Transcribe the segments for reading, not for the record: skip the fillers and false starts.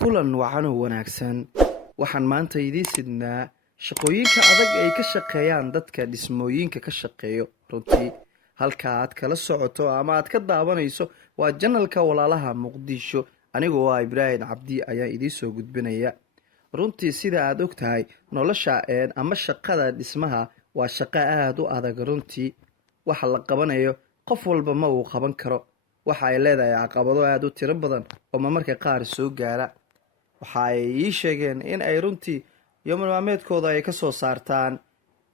kulan wacan oo wanaagsan. Waxaan maanta idiin sidnaa shaqooyinka adag ay ka shaqeeyaan dadka dhismooyinka ka shaqeeyo. Runtii halka aad kala socoto ama aad ka daawanayso waa janalka walaalaha Muqdisho. Anigoo ah Ibraahim Cabdi ayaa idiin soo gudbinaya. Runtii sida aad ogtahay nolosha ama shaqada dhismaha waa shaqo aad u adag. Runtii waxa la qabanayo qof walba ma uu qaban karo. Waxa ay leedahay caqabado aad u tiro badan oo marmarka qaar soo gaara. Waxa ay ii sheegeen in ay runtii yawm maalmeedkooda ay ka soo saartaan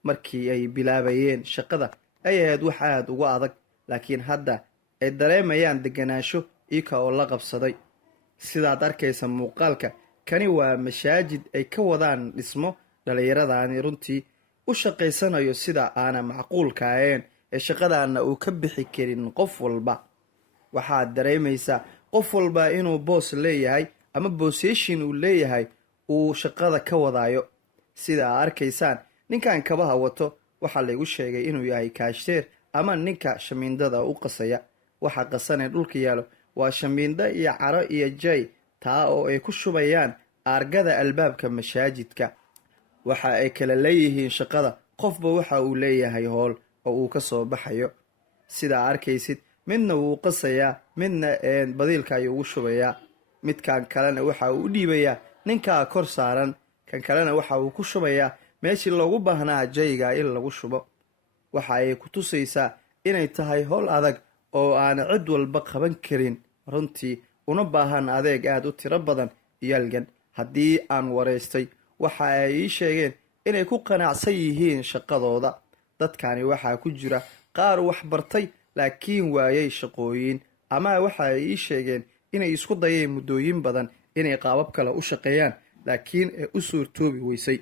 markii ay bilaabayeen shaqada ay ahayd wax aad uga adag, laakiin hadda ay dareemayaan deganaansho iyaka oo la qabsaday. Sidaad arkaysa muuqaalka kani waa masaajid ay ka wadaan dhismo dhalinyaradaani runtii u shaqaysanayo sida aana macquulka ahayn ee shaqadaana uu ka bixi karin qof walba. Waxaad dareemaysaa qof walba inuu boos leeyahay ama booseshin uu leeyahay uu shaqada ka wadaayo. Sida aad arkaysaan ninkan kabaha wato waxaa laygu sheegay inuu yahay kaashteer ama ninka shamiindada u qasaya. Waxa qasanee dhulka yaalo waa shamiinda iyo caro iyo jay, taa oo ay ku shubayaan aargada albaabka masaajidka. Waxa ay kala leeyihiin shaqada, qofba waxa uu leeyahay howl oo uu ka soo baxayo. Sida arkaysid midna wuu qasayaa, midna badiilka ayuu ugu shubayaa, midkan kalena waxa uu u dhiibayaa ninkaa kor saaran, kan kalena waxa uu ku shubayaa meeshii loogu baahnaa jayga in lagu shubo. Waxa ay ku tusaysaa inay tahay howl adag oo aan cid walba qaban karin, runtii una baahan adeeg aad u tiro badan iyo halgan. Haddii aan wareystay waxa ay ii sheegeen inay ku qanacsan yihiin shaqadooda. Dadkani waxaa ku jira qaar wax bartay laakiin waayay shaqooyin, ama waxa ay ii sheegeen inay isku dayeen muddooyin badan inay qaabab kale u shaqeeyaan laakiin ay u suurtoobi weysay.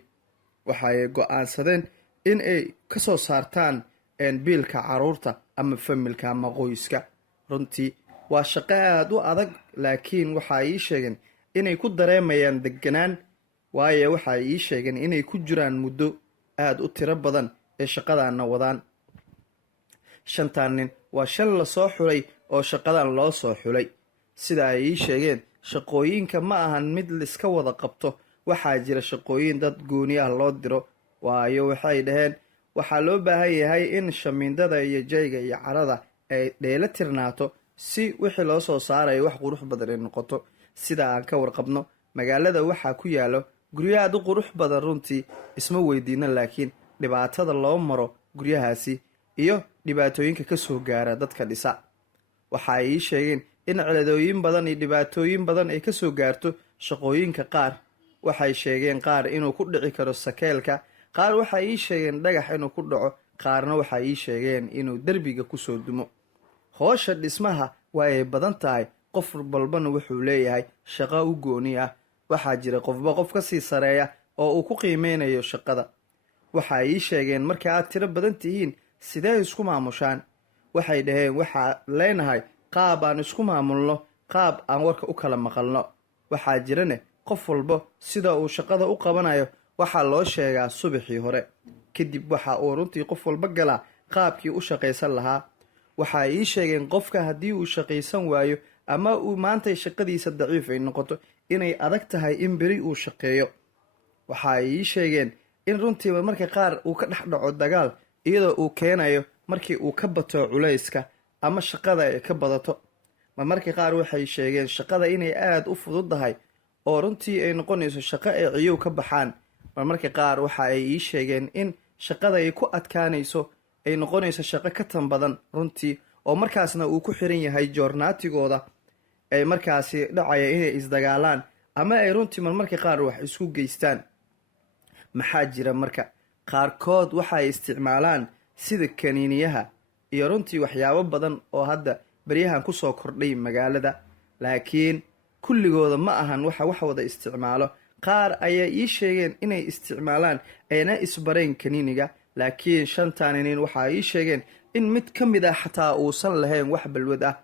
Waxa ay go'aansadeen in ay ka soo saartaan biilka caruurta ama familka ama qoyska. Runtii waa shaqo aad u adag, laakiin waxa ay ii sheegeen inay ku dareemayaan deganaan, waayo waxa ay ii sheegeen inay ku jiraan muddo aad u tiro badan ee shaqadaana wadaan. 5 nin waa 5 la soo xulay oo shaqadan loo soo xulay. Sida ay ii sheegeen shaqooyinka ma ahan mid liska wada qabto, waxaa jira shaqooyin dad gooni ah loo diro, waayo waxay dhaheen waxaa loo baahan yahay in shamiindada iyo jayga iyo carada ay dheela tirnaato si wixii loo soo saarayo wax qurux badan ay noqoto. Sida aan ka warqabno magaalada waxaa ku yaalo guryo aad u qurux badan, runtii isma weydiina, laakiin dhibaatada loo maro guryahaasi iyo dhibaatooyinka ka soo gaara dadka dhisa. Waxa ay ii sheegeen in ciladooyin badan iyo dhibaatooyin badan ay ka soo gaarto shaqooyinka qaar. Waxay sheegeen qaar inuu ku dhici karo sakeelka, qaar waxay ii sheegeen dhagax inuu ku dhaco, qaarna waxay ii sheegeen inuu derbiga ku soo dumo. Howsha dhismaha waa ay badan tahay, qof walbana wuxuu leeyahay shaqo u gooni ah. Waxaa jira qofba qof ka sii sareeya oo uu ku qiimeynayo shaqada. Waxay ii sheegeen marka aad tiro badan tihiin sidee isku maamushaan. Waxay dhaheen waxaa leenahay qaab aan isku maamulno, qaab aan warka u kala maqalno. Waxaa jirane qof walba sida uu shaqada u qabanayo waxaa loo sheegaa subaxii hore, kadib waxa uu runtii qof walba galaa qaabkii u shaqaysan lahaa. Waxay ii sheegeen qofka haddii uu shaqaysan waayo ama uu maanta shaqadiisa daciif ay noqoto inay adag tahay in beri uu shaqeeyo. Waxay ii sheegeen in runtii marmarka qaar uu ka dhex dhaco dagaal, iyadoo uu keenayo markii uu ka bato culayska ama shaqada ay ka badato. Marmarka qaar waxay sheegeen shaqada inay aad u fududahay oo runtii ay noqonayso shaqo ay ciyow ka baxaan. Marmarka qaar waxa ay ii sheegeen in shaqada ay ku adkaanayso ay noqonayso shaqo ka tan badan runtii, oo markaasna uu ku xiran yahay joornaatigooda ay markaasi dhacaya inay isdagaalaan ama ay runtii marmarka qaar wax isku geystaan. Maxaa jira marka qaarkood waxay isticmaalaan sida kaniiniyaha iyo runtii waxyaabo badan oo hadda baryahan ku soo kordhay magaalada, laakiin kulligooda ma ahan waxa wax wada isticmaalo. Qaar ayaa ii sheegeen inay isticmaalaan ayna isbareen kaniiniga, laakiin 5 nin waxa ii sheegeen in mid ka mid ah xataa uusan lahayn wax balwad ah.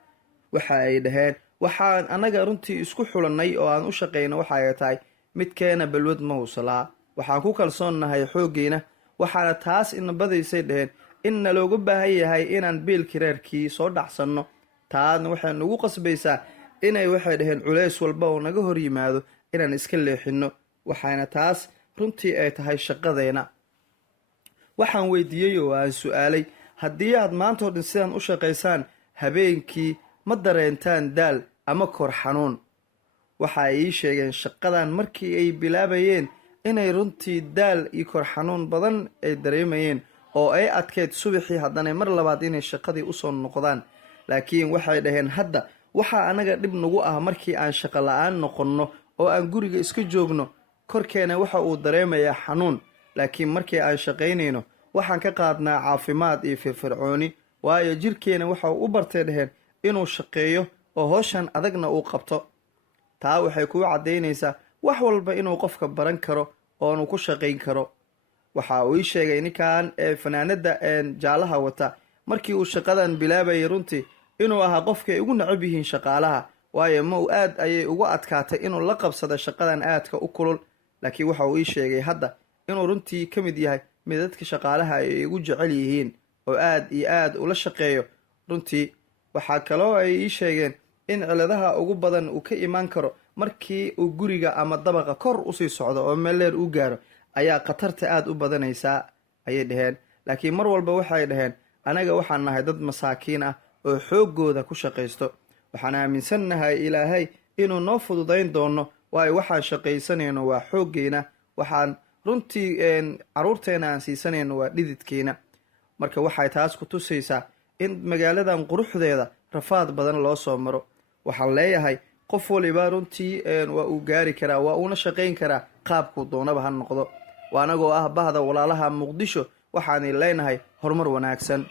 Waxa ay dhaheen waxaan anaga runtii isku xulannay oo aan u shaqeyno waxa ay tahay midkeena balwad ma husalaa. Waxaan ku kalsoonnahay xooggeena, waxaana taas ina badaysay dhaheen in nalooga baahan yahay inaan biilkii reerkii soo dhacsanno. taadna waxay nagu qasbaysaa inay waxay dhaheen culays walba oo naga hor yimaado inaan iska leexinno, waxaana taas runtii ay tahay shaqadeena. waxaan weydiiyey oo aan su-aalay, haddii aad maantao dhan sidaan u shaqaysaan, habeenkii ma dareentaan daal ama kor xanuun? waxa ay ii sheegeen shaqadan markii ay bilaabayeen inay runtii daal iyo kor xanuun badan ay dareemayeen oo ay adkeyd subaxii haddana mar labaad inay shaqadii usoo noqdaan. laakiin waxay dhaheen hadda waxaa anaga dhib nagu ah markii aan shaqo la-aan noqonno oo aan guriga iska joogno, korkeena waxa uu dareemayaa xanuun, laakiin markii aan shaqaynayno waxaan ka qaadnaa caafimaad iyo firfircooni, waayo jirkeena waxa uu u bartay dhaheen inuu shaqeeyo oo howshan adagna uu qabto. taa waxay kuu caddaynaysaa wax walba inuu qofka baran karo oonu ku shaqayn karo. waxa uu ii sheegay ninkan fanaanada jaalaha wata markii uu shaqadan bilaabayay runtii inuu ahaa qofka ay ugu necab yihiin shaqaalaha, waayo ma aad ayay ugu adkaatay inuu la qabsada shaqadan aadka u kulul. laakiin waxa uu ii sheegay hadda inuu runtii ka mid yahay mid dadka shaqaalaha ay ugu jecel yihiin oo aad iyo aad ula shaqeeyo. runtii waxaa kaloo ay ii sheegeen in ciladaha ugu badan uu ka imaan karo markii uu guriga ama dabaqa kor usii socdo oo meel dheer u gaaro ayaa khatarta aada u badanaysaa ayay dhaheen. laakiin mar walba waxay dhaheen anaga waxaan nahay dad masaakiin ah oo xooggooda ku shaqaysto, waxaan aaminsannahay ilaahay inuu noo fududayn doono, waayo waxaan shaqaysanayno waa xooggeena, waxaan runtii caruurteena aan siisanayno waa dhididkeena. marka waxay taas ku tusaysaa in magaaladan quruxdeeda rafaad badan loo soo maro. waxaan leeyahay qof waliba runtii waa uu gaari karaa, waa uuna shaqayn karaa qaabkuu doonaba ha noqdo. waa anagoo ah bahda walaalaha muqdisho waxaanay leenahay horumar wanaagsan.